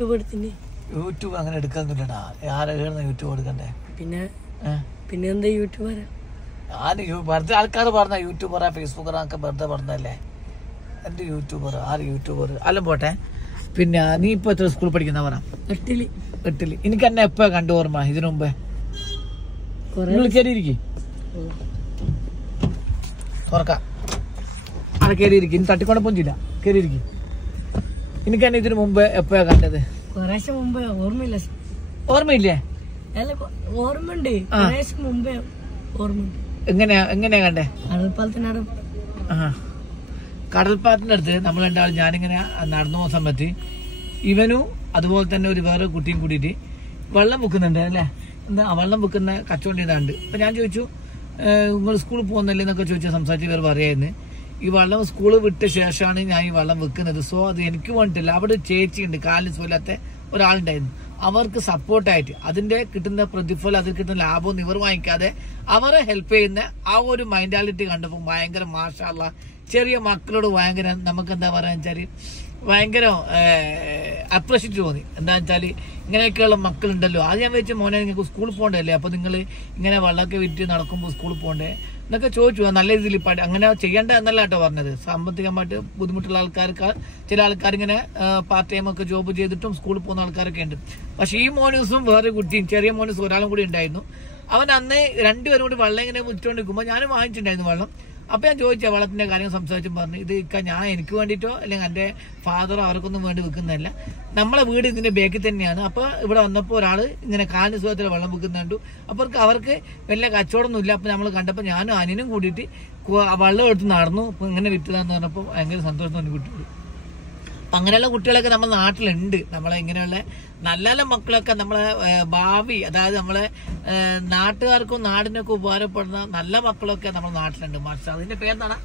YouTube അങ്ങനെ എടുക്കാന്നില്ലടാ. ആരാണ് YouTube എടുക്കണ്ടേ? പിന്നെ എന്താ യൂട്യൂബറാ? വെറുതെ ആൾക്കാർ പറഞ്ഞ യൂട്യൂബറാ ഫേസ്ബുക്കറൊക്കെ വെറുതെ പറഞ്ഞല്ലേ. എന്ത് യൂട്യൂബർ? ആര് യൂട്യൂബർ? അല്ല പോട്ടെ. പിന്നെ നീ ഇപ്പൊ എത്ര സ്കൂളിൽ പഠിക്കുന്ന പറ? എട്ടില്. എനിക്ക് എന്നെ എപ്പോ കണ്ടു ഓർമ്മ? ഇതിനു മുമ്പേ കയറിയിരിക്കും തുറക്കാം. ആ കയറിയിരിക്കും. ഇനി തട്ടിക്കൊണ്ട് പോഞ്ചില്ല. കയറിയിരിക്കും. എനിക്ക് തന്നെ ഇതിനു മുമ്പ് എപ്പോഴാ കണ്ടത്? ഓർമ്മയില്ലേ? എങ്ങനെയാ കണ്ടേ? കടൽപ്പാലത്തിന്റെ അടുത്ത് നമ്മൾ രണ്ടാളും ഞാനിങ്ങനെ നടന്നു പോകുന്ന സമയത്ത് ഇവനും അതുപോലെ തന്നെ ഒരു വേറെ കുട്ടിയും കൂടിയിട്ട് വെള്ളം വെക്കുന്നുണ്ട് അല്ലേ. എന്താ വെള്ളം വെക്കുന്ന കച്ചവടം ചെയ്താണ്ട്. അപ്പൊ ഞാൻ ചോദിച്ചു നിങ്ങൾ സ്കൂളിൽ പോകുന്നല്ലേ എന്നൊക്കെ ചോദിച്ചാൽ സംസാരിച്ച് വേറെ പറയായിരുന്നു. ഈ വെള്ളം സ്കൂള് വിട്ട ശേഷമാണ് ഞാൻ ഈ വെള്ളം വെക്കുന്നത്. സോ അത് എനിക്ക് വേണ്ടിയിട്ടില്ല. അവിടെ ചേച്ചിയുണ്ട്, കാലിന് സുഖമില്ലാത്ത ഒരാളുണ്ടായിരുന്നു. അവർക്ക് സപ്പോർട്ടായിട്ട് അതിന്റെ കിട്ടുന്ന പ്രതിഫലം, അതിൽ കിട്ടുന്ന ലാഭമൊന്നും ഇവർ വാങ്ങിക്കാതെ അവരെ ഹെൽപ്പ് ചെയ്യുന്ന ആ ഒരു മൈൻഡാലിറ്റി കണ്ടപ്പോൾ ഭയങ്കര മാഷാ അല്ലാഹ്. ചെറിയ മക്കളോട് ഭയങ്കര നമുക്ക് എന്താ പറയാ വെച്ചാല് ഭയങ്കര അപ്രീഷിയേറ്റ് തോന്നി. എന്താ വെച്ചാല് ഇങ്ങനെയൊക്കെയുള്ള മക്കളുണ്ടല്ലോ. അത് ഞാൻ വെച്ച മോനെ നിങ്ങൾക്ക് സ്കൂളിൽ പോകണ്ടല്ലേ, അപ്പൊ നിങ്ങൾ ഇങ്ങനെ വെള്ളമൊക്കെ വിറ്റ് നടക്കുമ്പോൾ സ്കൂളിൽ പോകണ്ടേ എന്നൊക്കെ ചോദിച്ചു. നല്ല രീതിയിൽ അങ്ങനെ ചെയ്യേണ്ട എന്നല്ല കേട്ടോ പറഞ്ഞത്. സാമ്പത്തികമായിട്ട് ബുദ്ധിമുട്ടുള്ള ആൾക്കാർക്ക് ചില ആൾക്കാർ ഇങ്ങനെ പാർട്ട് ടൈം ഒക്കെ ജോബ് ചെയ്തിട്ടും സ്കൂളിൽ പോകുന്ന ആൾക്കാരൊക്കെ ഉണ്ട്. പക്ഷെ ഈ മോനൂസും വേറെ കുട്ടിയും ചെറിയ മോനൂസും ഒരാളും കൂടി ഉണ്ടായിരുന്നു. അവൻ അന്ന് രണ്ടുപേരും കൂടി വെള്ളം ഇങ്ങനെ വിറ്റുകൊണ്ടിരിക്കുമ്പോൾ ഞാനും വാങ്ങിച്ചിട്ടുണ്ടായിരുന്നു വെള്ളം. അപ്പൊ ഞാൻ ചോദിച്ച വെള്ളത്തിന്റെ കാര്യം സംസാരിച്ചും പറഞ്ഞു, ഇത് ഞാൻ എനിക്ക് വേണ്ടിയിട്ടോ അല്ലെങ്കിൽ എന്റെ ഫാദറോ അവർക്കൊന്നും വേണ്ടി വെക്കുന്നതല്ല. നമ്മളെ വീട് ഇതിന്റെ ബാക്കിൽ തന്നെയാണ്. അപ്പൊ ഇവിടെ വന്നപ്പോൾ ഒരാള് ഇങ്ങനെ കാലിന് സുഖത്തിൽ വെള്ളം വെക്കുന്നുണ്ടു. അപ്പൊ അവർക്ക് വലിയ കച്ചവടമൊന്നുമില്ല. അപ്പൊ നമ്മൾ കണ്ടപ്പോൾ ഞാനും അനിയനും കൂടിയിട്ട് വെള്ളം എടുത്ത് നടന്നു. അപ്പൊ ഇങ്ങനെ വിറ്റതാന്ന് പറഞ്ഞപ്പോൾ ഭയങ്കര സന്തോഷം തോന്നി കുട്ടിയോട്. അപ്പൊ അങ്ങനെയുള്ള കുട്ടികളൊക്കെ നമ്മുടെ നാട്ടിലുണ്ട്. നമ്മളെ ഇങ്ങനെയുള്ള നല്ല നല്ല മക്കളൊക്കെ നമ്മളെ ഭാവി, അതായത് നമ്മളെ നാട്ടുകാർക്കും നാടിനൊക്കെ ഉപകാരപ്പെടുന്ന നല്ല മക്കളൊക്കെ നമ്മുടെ നാട്ടിലുണ്ട്. മാഷാ. അതിന്റെ പേരെന്താണ്?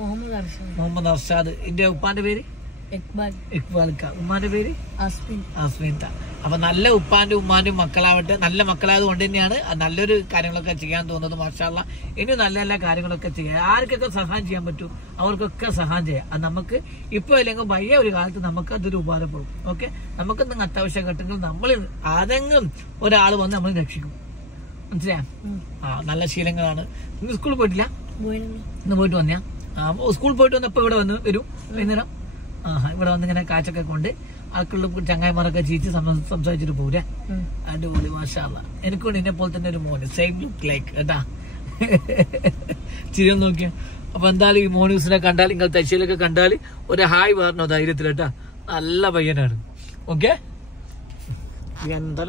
മുഹമ്മദ് അർഷാദ്. എന്റെ ഉപ്പാന്റെ പേര് ഇക്ബാൽ. ഉമ്മാന്റെ പേര് അസ്മിൻ. അപ്പൊ നല്ല ഉപ്പാന്റെ ഉമ്മാന്റെയും മക്കളാവട്ടെ. നല്ല മക്കളായത് കൊണ്ട് തന്നെയാണ് നല്ലൊരു കാര്യങ്ങളൊക്കെ ചെയ്യാൻ തോന്നുന്നത്. മാഷാ അല്ലാഹ്. ഇനി നല്ല നല്ല കാര്യങ്ങളൊക്കെ ചെയ്യാം. ആർക്കൊക്കെ സഹായം ചെയ്യാൻ പറ്റും അവർക്കൊക്കെ സഹായം ചെയ്യാം. അത് നമുക്ക് ഇപ്പൊ അല്ലെങ്കിൽ വയ്യ ഒരു കാലത്ത് നമുക്ക് അതൊരു ഉപകാരപ്പെടും. ഓക്കെ, നമുക്ക് എന്തെങ്കിലും അത്യാവശ്യ ഘട്ടങ്ങൾ നമ്മൾ ആരെങ്കിലും ഒരാൾ വന്ന് നമ്മൾ രക്ഷിക്കും. മനസ്സിലാ? നല്ല ശീലങ്ങളാണ്. നിങ്ങൾ സ്കൂളിൽ പോയിട്ടില്ല? ഇന്ന് പോയിട്ട് വന്നാ? സ്കൂളിൽ പോയിട്ട് വന്നപ്പോ ഇവിടെ വന്ന് വരും വൈകുന്നേരം. ഇവിടെ വന്നിങ്ങനെ കാച്ചൊക്കെ കൊണ്ട് ആൾക്കുള്ള ചങ്ങായിമാരൊക്കെ ചീച്ച് സംസാരിച്ചിട്ട് പോരാ. അടിപൊളി. മാഷാ അല്ലാഹ്. എനിക്കൊണ്ട് എന്നെ പോലെ തന്നെ ഒരു മോന് സെയിം ലുക്ക് ലൈക്ക് കേട്ടാ. ചിരി നോക്കിയാ. അപ്പൊ എന്തായാലും ഈ മോനൂസിനെ കണ്ടാൽ നിങ്ങൾ തശ്ശയിലൊക്കെ കണ്ടാൽ ഒരു ഹായ് പറഞ്ഞോ ധൈര്യത്തിൽ കേട്ടാ. നല്ല പയ്യനാണ്. ഓക്കെ.